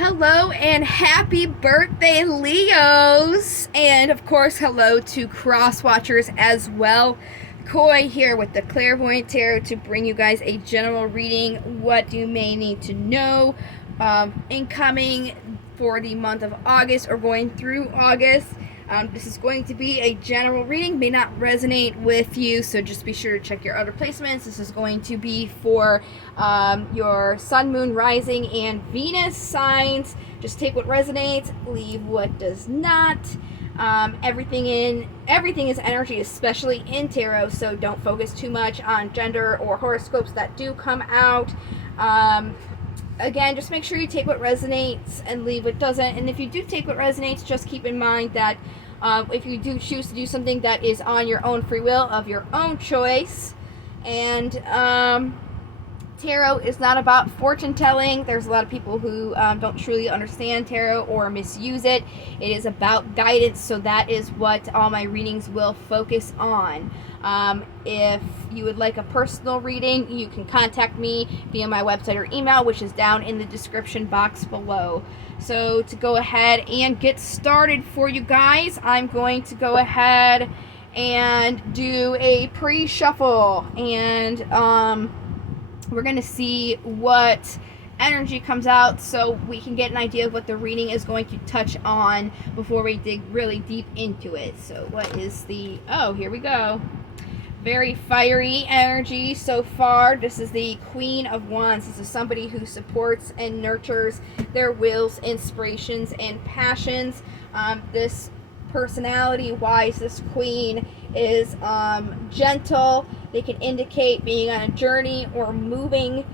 Hello and happy birthday, Leos! And of course, hello to cross watchers as well. Koi here with the Clairvoyant Tarot to bring you guys a general reading, what you may need to know incoming for the month of August or going through August. This is going to be a general reading, may not resonate with you, so just be sure to check your other placements. This is going to be for your Sun, Moon, Rising, and Venus signs. Just take what resonates, leave what does not. Everything is energy, especially in tarot, so don't focus too much on gender or horoscopes that do come out. Again, just make sure you take what resonates and leave what doesn't. And if you do take what resonates, just keep in mind that if you do choose to do something that is on your own free will, of your own choice. And tarot is not about fortune telling. There's a lot of people who don't truly understand tarot or misuse it. It is about guidance, so that is what all my readings will focus on. If you would like a personal reading, you can contact me via my website or email, which is down in the description box below. So to go ahead and get started for you guys, I'm going to go ahead and do a pre-shuffle, and we're going to see what energy comes out so we can get an idea of what the reading is going to touch on before we dig really deep into it. So what is the... oh, here we go. Very fiery energy so far. This is the Queen of Wands. This is somebody who supports and nurtures their wills, inspirations, and passions. This personality-wise, this queen is gentle. They can indicate being on a journey or moving.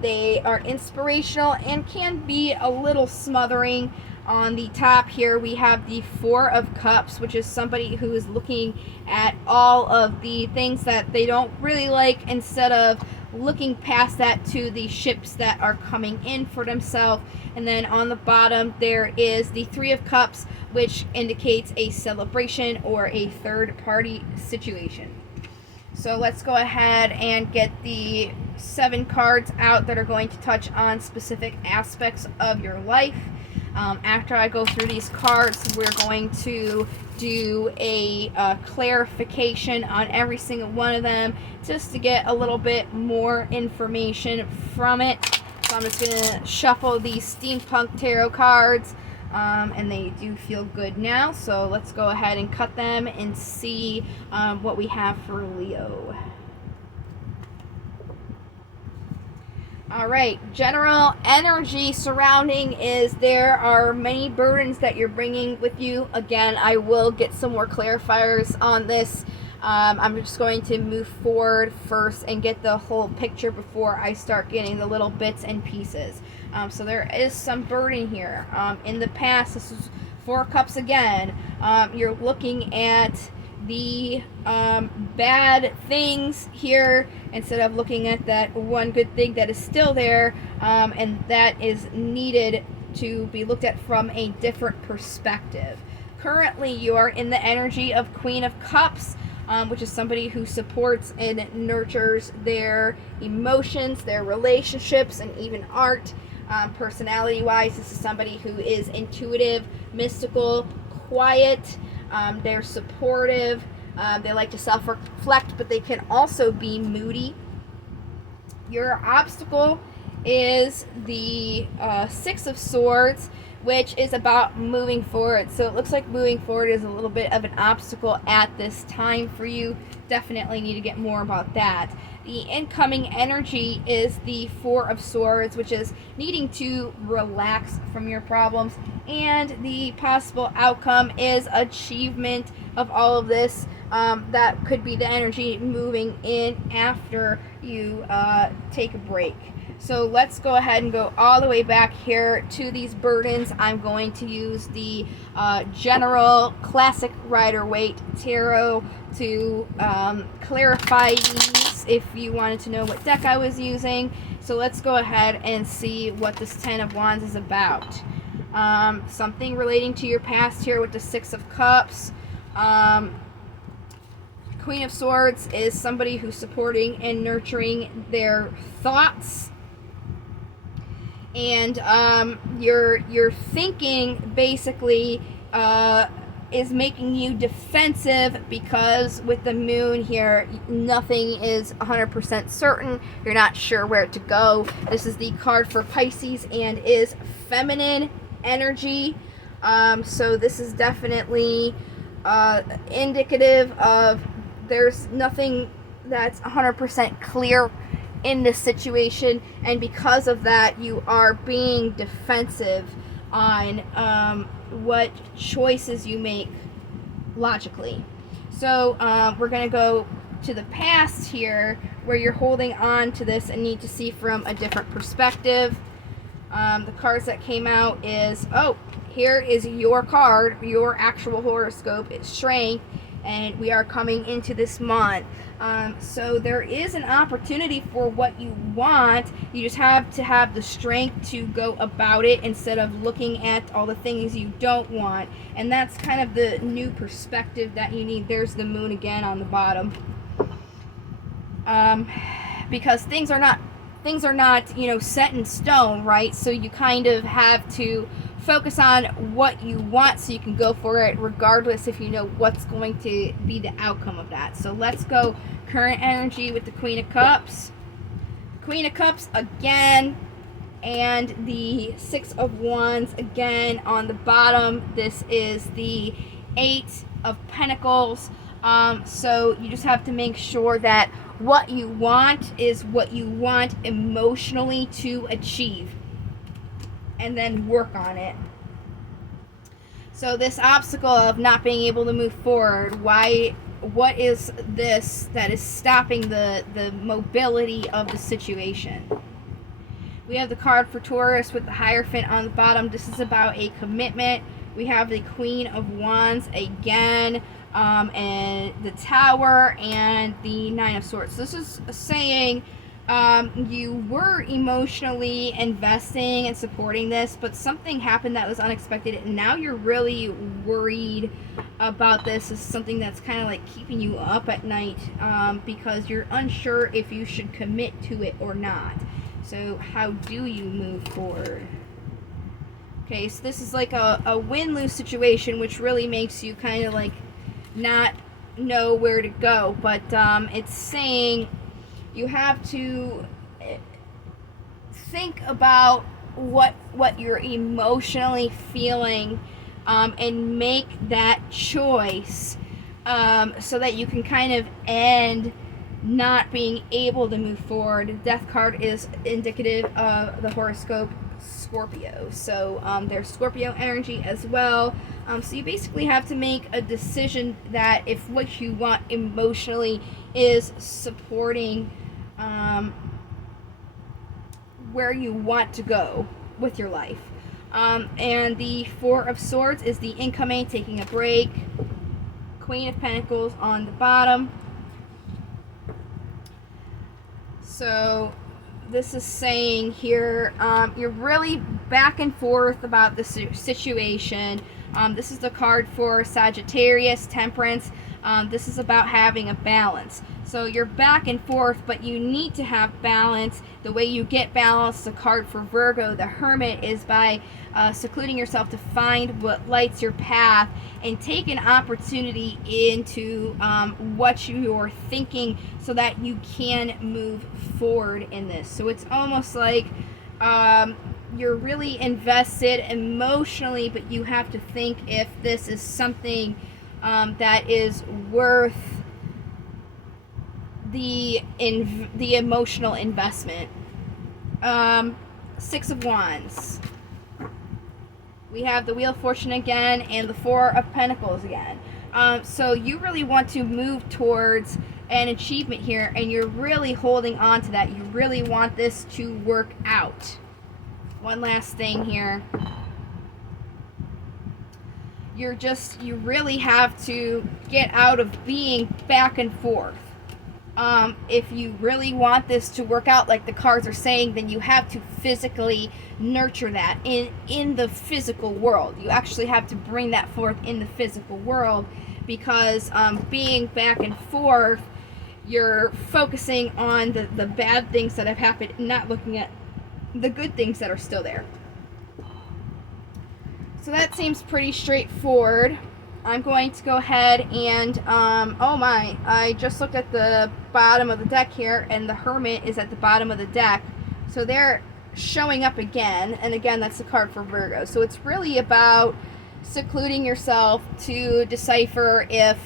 They are inspirational and can be a little smothering. On the top here, we have the Four of Cups, which is somebody who is looking at all of the things that they don't really like, instead of looking past that to the ships that are coming in for themselves. And then on the bottom, there is the Three of Cups, which indicates a celebration or a third-party situation. So let's go ahead and get the 7 cards out that are going to touch on specific aspects of your life. After I go through these cards, we're going to do a clarification on every single one of them, just to get a little bit more information from it. So I'm just going to shuffle these Steampunk Tarot cards, and they do feel good now. So let's go ahead and cut them and see what we have for Leo. Alright, general energy surrounding is there are many burdens that you're bringing with you. Again, I will get some more clarifiers on this. I'm just going to move forward first and get the whole picture before I start getting the little bits and pieces. So there is some burden here. In the past, this is Four of Cups again. You're looking at the bad things here instead of looking at that one good thing that is still there, and that is needed to be looked at from a different perspective. Currently, you are in the energy of Queen of Cups, which is somebody who supports and nurtures their emotions, their relationships, and even art. Personality-wise, this is somebody who is intuitive, mystical, quiet. They're supportive. They like to self-reflect, but they can also be moody. Your obstacle is the Six of Swords, which is about moving forward. So it looks like moving forward is a little bit of an obstacle at this time for you. Definitely need to get more about that. The incoming energy is the Four of Swords, which is needing to relax from your problems. And the possible outcome is achievement of all of this. That could be the energy moving in after you take a break. So let's go ahead and go all the way back here to these burdens. I'm going to use the General Classic Rider-Waite Tarot to clarify these if you wanted to know what deck I was using. So let's go ahead and see what this Ten of Wands is about. Something relating to your past here with the Six of Cups. Queen of Swords is somebody who's supporting and nurturing their thoughts. And your thinking basically is making you defensive, because with the moon here, nothing is 100% certain. You're not sure where to go. This is the card for Pisces and is feminine energy. So this is definitely indicative of there's nothing that's 100% clear in this situation, and because of that, you are being defensive on what choices you make logically. So we're going to go to the past here, where you're holding on to this and need to see from a different perspective. The cards that came out is, oh, here is your card, your actual horoscope. It's Strength, and we are coming into this month. So there is an opportunity for what you want. You just have to have the strength to go about it instead of looking at all the things you don't want. And that's kind of the new perspective that you need. There's the moon again on the bottom. Because things are not set in stone, right? So you kind of have to focus on what you want so you can go for it, regardless if you know what's going to be the outcome of that. So let's go current energy with the Queen of Cups. Queen of Cups again, and the Six of Wands again on the bottom. This is the Eight of Pentacles. So you just have to make sure that what you want is what you want emotionally to achieve, and then work on it. So this obstacle of not being able to move forward, what is this that is stopping the mobility of the situation? We have the card for Taurus with the Hierophant on the bottom. This is about a commitment. We have the Queen of Wands again, and the Tower, and the Nine of Swords. This is saying you were emotionally investing and supporting this, but something happened that was unexpected, and now you're really worried about this. This is something that's kind of like keeping you up at night, because you're unsure if you should commit to it or not. So how do you move forward? Okay, so this is like a win-lose situation, which really makes you kind of like not know where to go. But it's saying you have to think about what you're emotionally feeling, and make that choice, so that you can kind of end not being able to move forward. The Death card is indicative of the horoscope Scorpio, so there's Scorpio energy as well. So you basically have to make a decision that if what you want emotionally is supporting where you want to go with your life. And the Four of Swords is the incoming, taking a break. Queen of Pentacles on the bottom. So this is saying here, you're really back and forth about the situation. This is the card for Sagittarius, Temperance. This is about having a balance. So you're back and forth, but you need to have balance. The way you get balance, the card for Virgo, the Hermit, is by secluding yourself to find what lights your path and take an opportunity into what you're thinking so that you can move forward in this. So it's almost like you're really invested emotionally, but you have to think if this is something that is worth the emotional investment. Six of Wands. We have the Wheel of Fortune again and the Four of Pentacles again. So you really want to move towards an achievement here, and you're really holding on to that. You really want this to work out. One last thing here. You really have to get out of being back and forth. If you really want this to work out like the cards are saying, then you have to physically nurture that in the physical world. You actually have to bring that forth in the physical world, because being back and forth, you're focusing on the bad things that have happened, not looking at the good things that are still there. So that seems pretty straightforward. I'm going to go ahead and, oh my, I just looked at the bottom of the deck here, and the Hermit is at the bottom of the deck. So they're showing up again, and again, that's the card for Virgo. So it's really about secluding yourself to decipher if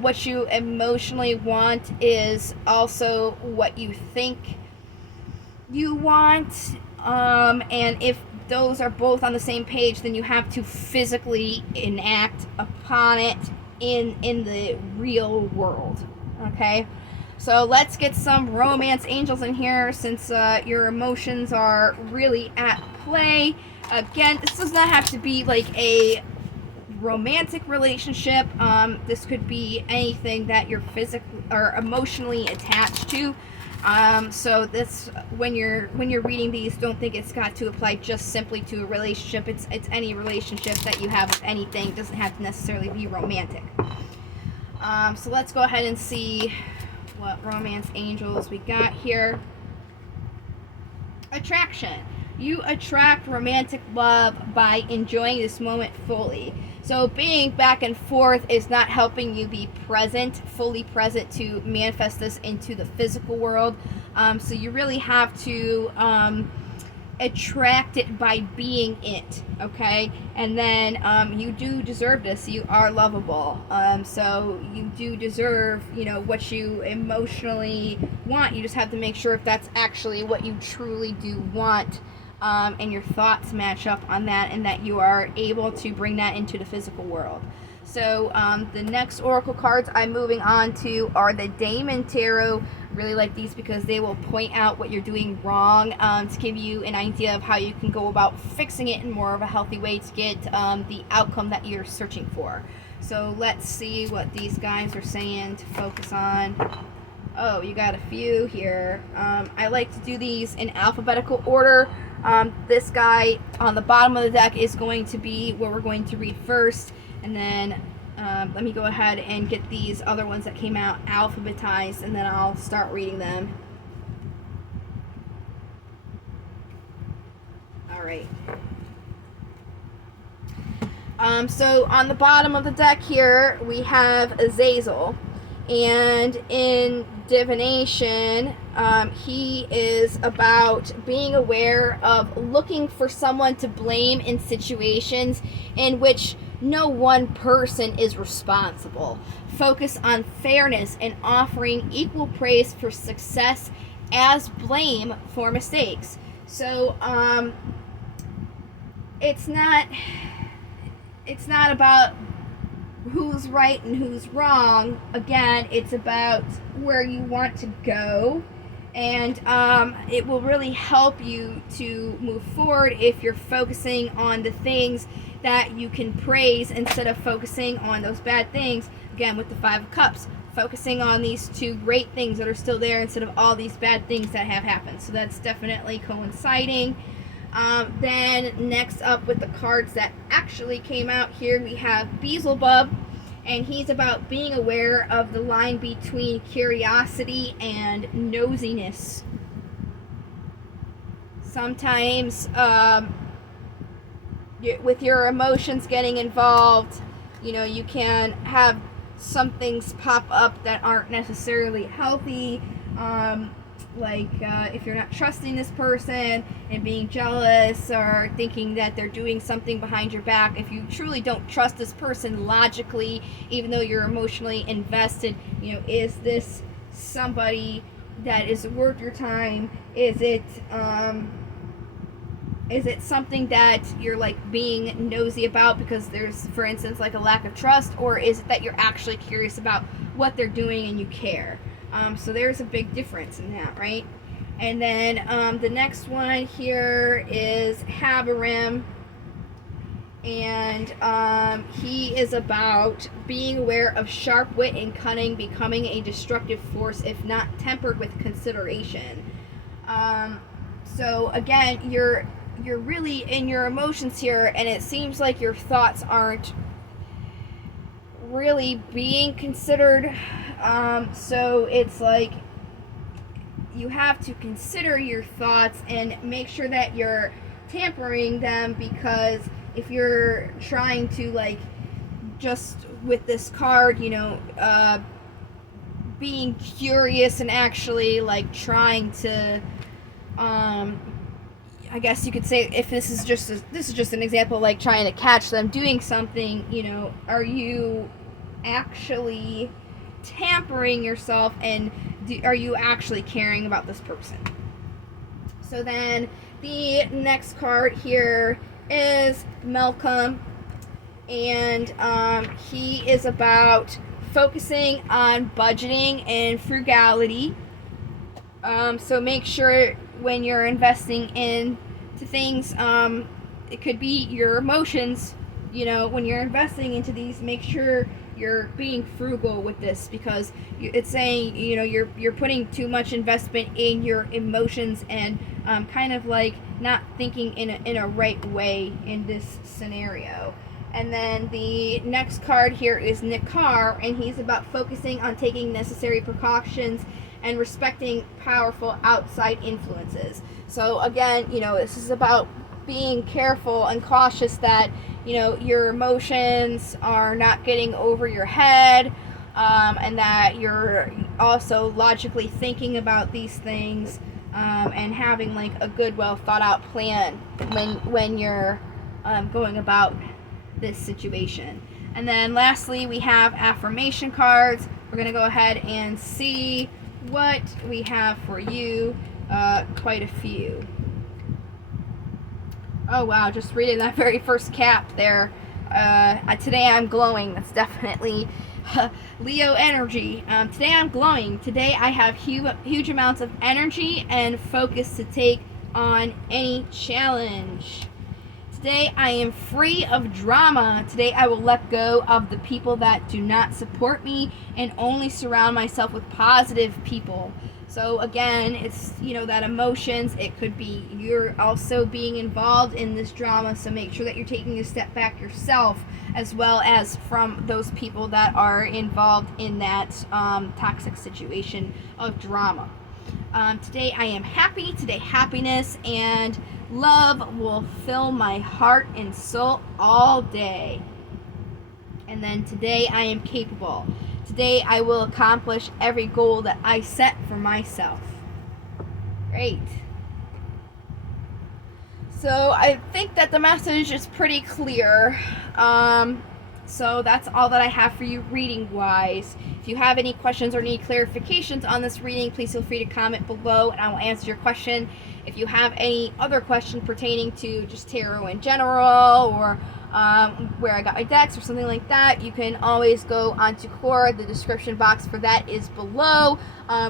what you emotionally want is also what you think you want, and if those are both on the same page, then you have to physically enact upon it in the real world. Okay, so let's get some romance angels in here, since your emotions are really at play. Again, this does not have to be like a romantic relationship. This could be anything that you're physically or emotionally attached to. So this, when you're reading these, don't think it's got to apply just simply to a relationship. It's any relationship that you have with anything. It doesn't have to necessarily be romantic. So let's go ahead and see what romance angels we got here. Attraction. You attract romantic love by enjoying this moment fully. So being back and forth is not helping you be present, fully present, to manifest this into the physical world. So you really have to attract it by being it, okay? And then you do deserve this. You are lovable. So you do deserve, what you emotionally want. You just have to make sure if that's actually what you truly do want. And your thoughts match up on that, and that you are able to bring that into the physical world. So the next oracle cards I'm moving on to are the Daemon Tarot. Really like these because they will point out what you're doing wrong, to give you an idea of how you can go about fixing it in more of a healthy way to get the outcome that you're searching for. So let's see what these guys are saying to focus on. Oh, you got a few here. I like to do these in alphabetical order. This guy on the bottom of the deck is going to be what we're going to read first, and then let me go ahead and get these other ones that came out alphabetized, and then I'll start reading them. Alright. So on the bottom of the deck here, we have Azazel. And in divination, he is about being aware of looking for someone to blame in situations in which no one person is responsible. Focus on fairness and offering equal praise for success as blame for mistakes. So it's not about who's right and who's wrong. Again, it's about where you want to go, and it will really help you to move forward if you're focusing on the things that you can praise instead of focusing on those bad things. Again, with the Five of Cups, focusing on these two great things that are still there instead of all these bad things that have happened. So that's definitely coinciding. Then next up, with the cards that actually came out here, we have Beelzebub, and he's about being aware of the line between curiosity and nosiness. Sometimes with your emotions getting involved, you can have some things pop up that aren't necessarily healthy. Like if you're not trusting this person and being jealous or thinking that they're doing something behind your back, if you truly don't trust this person logically, even though you're emotionally invested, is this somebody that is worth your time? Is it something that you're like being nosy about because there's, for instance, like a lack of trust, or is it that you're actually curious about what they're doing and you care? So there's a big difference in that, right? And then the next one here is Habarim, and he is about being aware of sharp wit and cunning becoming a destructive force if not tempered with consideration. So again, you're really in your emotions here, and it seems like your thoughts aren't really being considered. So it's like you have to consider your thoughts and make sure that you're tampering them, because if you're trying to, like, just with this card, being curious and actually, like, trying to, I guess you could say, if this is just an example, like trying to catch them doing something, are you actually tampering yourself, and are you actually caring about this person? So then the next card here is Malcolm, and he is about focusing on budgeting and frugality. So make sure when you're investing into things, it could be your emotions, when you're investing into these, make sure you're being frugal with this, because it's saying, you're putting too much investment in your emotions, and kind of like not thinking in a right way in this scenario. And then the next card here is Nikar, and he's about focusing on taking necessary precautions and respecting powerful outside influences. So again, this is about being careful and cautious that, your emotions are not getting over your head, and that you're also logically thinking about these things, and having like a good, well thought out plan when you're going about this situation. And then lastly, we have affirmation cards. We're going to go ahead and see what we have for you. Quite a few. Oh wow, just reading that very first cap there. Today I'm glowing. That's definitely Leo energy. Today I'm glowing. Today I have huge amounts of energy and focus to take on any challenge. Today I am free of drama. Today I will let go of the people that do not support me and only surround myself with positive people. So again, it's, that emotions, it could be you're also being involved in this drama, so make sure that you're taking a step back yourself, as well as from those people that are involved in that toxic situation of drama. Today I am happy. Today happiness and love will fill my heart and soul all day. And then today I am capable. Today I will accomplish every goal that I set for myself. Great. So I think that the message is pretty clear. So that's all that I have for you reading wise. If you have any questions or need clarifications on this reading, please feel free to comment below and I will answer your question. If you have any other question pertaining to just tarot in general, or where I got my decks or something like that, you can always go onto Quora. The description box for that is below.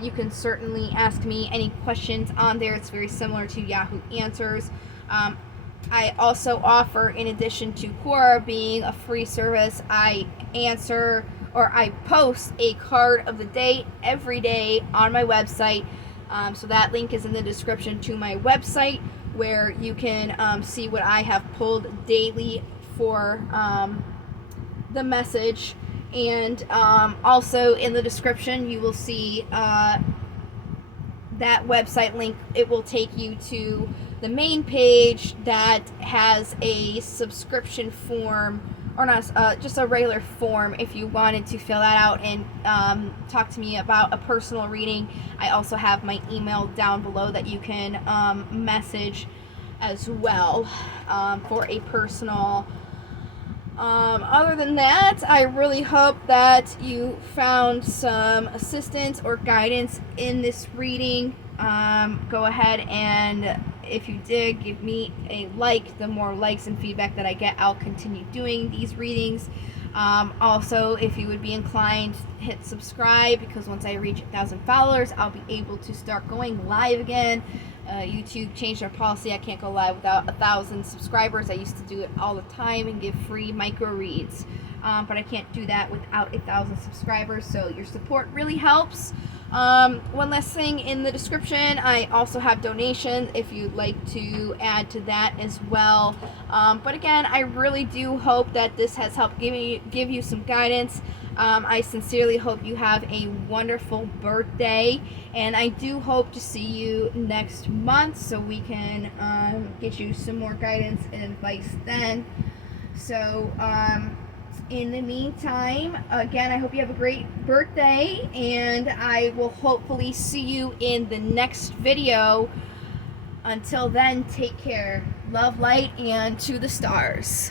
You can certainly ask me any questions on there. It's very similar to Yahoo Answers. I also offer, in addition to Quora being a free service, I post a card of the day every day on my website. So that link is in the description to my website, where you can see what I have pulled daily for the message. And also in the description you will see that website link. It will take you to the main page that has a subscription form, or not, just a regular form if you wanted to fill that out and talk to me about a personal reading. I also have my email down below that you can message as well for a personal. Other than that, I really hope that you found some assistance or guidance in this reading. Go ahead and, if you did, give me a like. The more likes and feedback that I get, I'll continue doing these readings. Also, if you would be inclined, hit subscribe, because once I reach 1,000 followers, I'll be able to start going live again. YouTube changed their policy. I can't go live without 1,000 subscribers. I used to do it all the time and give free micro reads, but I can't do that without 1,000 subscribers. So your support really helps. One last thing, in the description I also have donations if you'd like to add to that as well. But again, I really do hope that this has helped give you some guidance. I sincerely hope you have a wonderful birthday, and I do hope to see you next month so we can get you some more guidance and advice then. So in the meantime, again, I hope you have a great birthday, and I will hopefully see you in the next video. Until then, take care. Love, light, and to the stars.